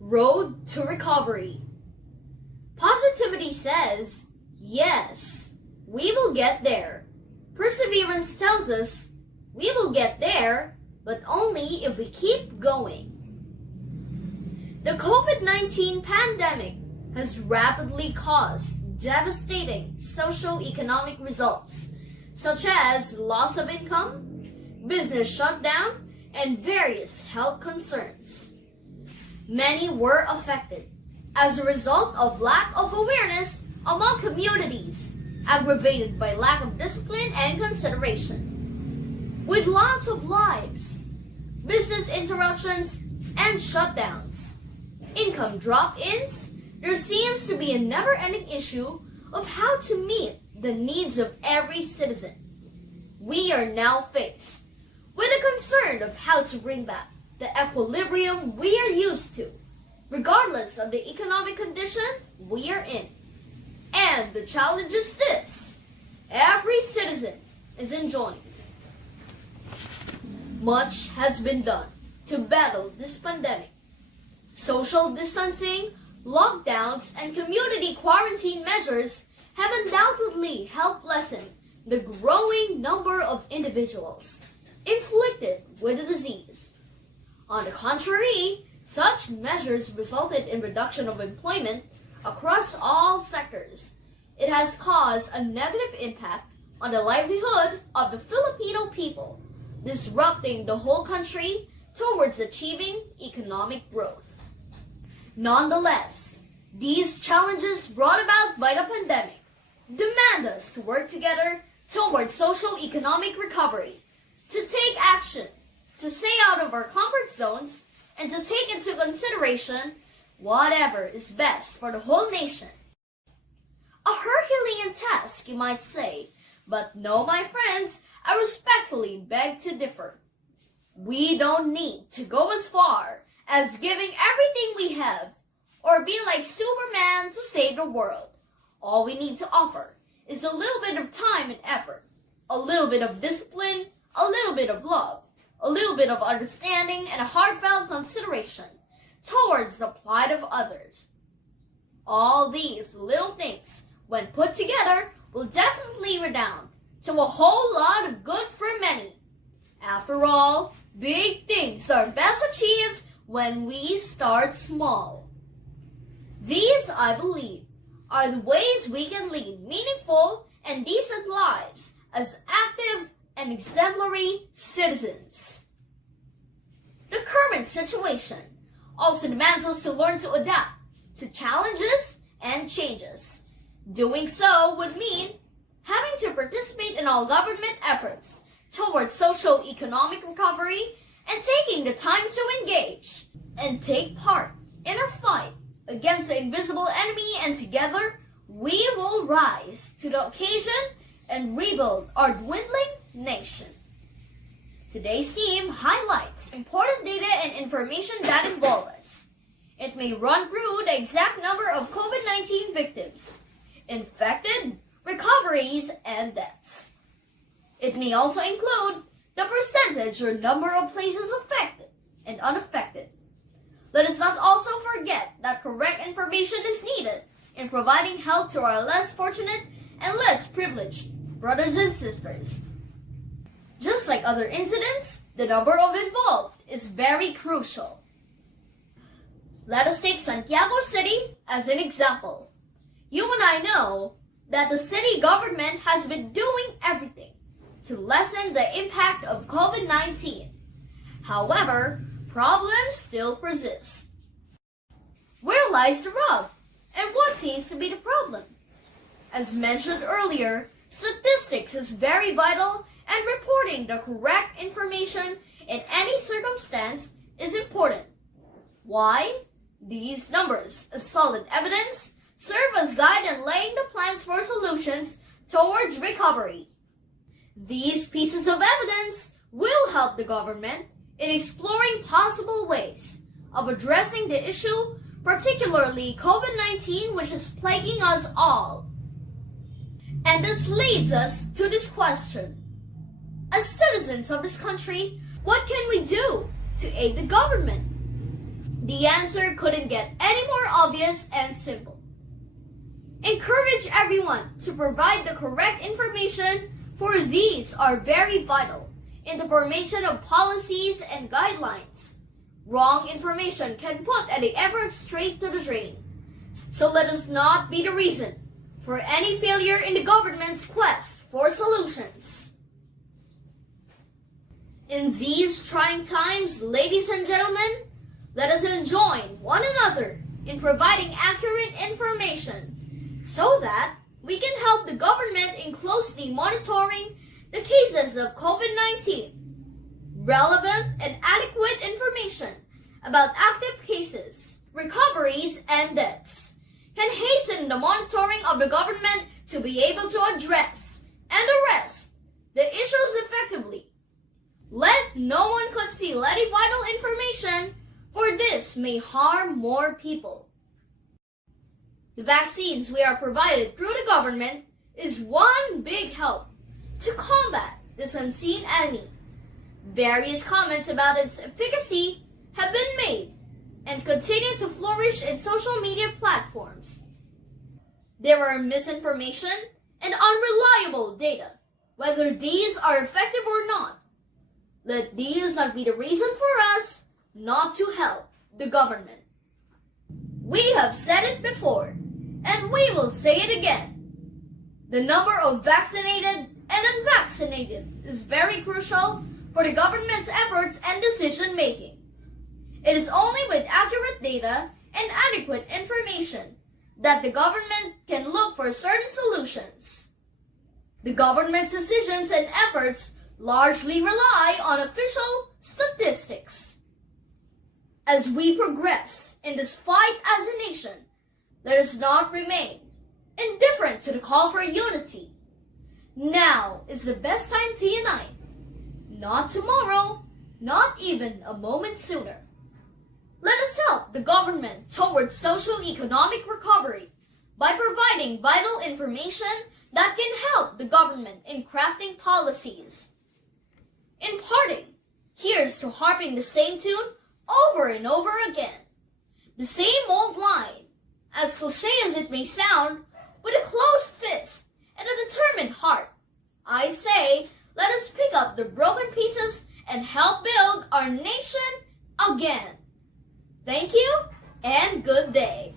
Road to recovery. Positivity says, yes, we will get there. Perseverance tells us, we will get there, but only if we keep going. The COVID-19 pandemic has rapidly caused devastating socio-economic results, such as loss of income, business shutdown, and various health concerns. Many were affected as a result of lack of awareness among communities, aggravated by lack of discipline and consideration. With loss of lives, business interruptions, and shutdowns, income drop-ins, there seems to be a never-ending issue of how to meet the needs of every citizen. We are now faced with a concern of how to bring back the equilibrium we are used to, regardless of the economic condition we are in. And the challenge is this: every citizen is enjoined. Much has been done to battle this pandemic. Social distancing, lockdowns, and community quarantine measures have undoubtedly helped lessen the growing number of individuals inflicted with the disease. On the contrary, such measures resulted in reduction of employment across all sectors. It has caused a negative impact on the livelihood of the Filipino people, disrupting the whole country towards achieving economic growth. Nonetheless, these challenges brought about by the pandemic demand us to work together towards socio-economic recovery, to take action, to stay out of our comfort zones, and to take into consideration whatever is best for the whole nation. A Herculean task, you might say, but no, my friends, I respectfully beg to differ. We don't need to go as far as giving everything we have or be like Superman to save the world. All we need to offer is a little bit of time and effort, a little bit of discipline, a little bit of love, a little bit of understanding, and a heartfelt consideration towards the plight of others. All these little things, when put together, will definitely redound to a whole lot of good for many. After all, big things are best achieved when we start small. These, I believe, are the ways we can lead meaningful and decent lives as active and exemplary citizens. The current situation also demands us to learn to adapt to challenges and changes. Doing so would mean having to participate in all government efforts towards socio-economic recovery and taking the time to engage and take part in our fight against the invisible enemy, and together we will rise to the occasion and rebuild our dwindling nation. Today's theme highlights important data and information that involve us. It may run through the exact number of COVID-19 victims, infected, recoveries, and deaths. It may also include the percentage or number of places affected and unaffected. Let us not also forget that correct information is needed in providing help to our less fortunate and less privileged brothers and sisters. Just like other incidents, the number of involved is very crucial. Let us take Santiago City as an example. You and I know that the city government has been doing everything to lessen the impact of COVID-19. However, problems still persist. Where lies the rub? And what seems to be the problem? As mentioned earlier, statistics is very vital, and reporting the correct information in any circumstance is important. Why? These numbers, as solid evidence, serve as guide in laying the plans for solutions towards recovery. These pieces of evidence will help the government in exploring possible ways of addressing the issue, particularly COVID-19, which is plaguing us all. And this leads us to this question. As citizens of this country, what can we do to aid the government? The answer couldn't get any more obvious and simple. Encourage everyone to provide the correct information, for these are very vital in the formation of policies and guidelines. Wrong information can put any effort straight to the drain. So let us not be the reason for any failure in the government's quest for solutions. In these trying times, ladies and gentlemen, let us join one another in providing accurate information so that we can help the government in closely monitoring the cases of COVID-19. Relevant and adequate information about active cases, recoveries, and deaths can hasten the monitoring of the government to be able to address and arrest the issues effectively. Let no one conceal any vital information, for this may harm more people. The vaccines we are provided through the government is one big help to combat this unseen enemy. Various comments about its efficacy have been made and continue to flourish in social media platforms. There are misinformation and unreliable data, whether these are effective or not. Let these not be the reason for us not to help the government. We have said it before, and we will say it again. The number of vaccinated and unvaccinated is very crucial for the government's efforts and decision making. It is only with accurate data and adequate information that the government can look for certain solutions. The government's decisions and efforts largely rely on official statistics. As we progress in this fight as a nation, let us not remain indifferent to the call for unity. Now is the best time to unite. Not tomorrow, not even a moment sooner. Let us help the government towards socio-economic recovery by providing vital information that can help the government in crafting policies. In parting, here's to harping the same tune over and over again. The same old line, as cliche as it may sound, with a closed fist and a determined heart. I say, let us pick up the broken pieces and help build our nation again. Thank you, and good day.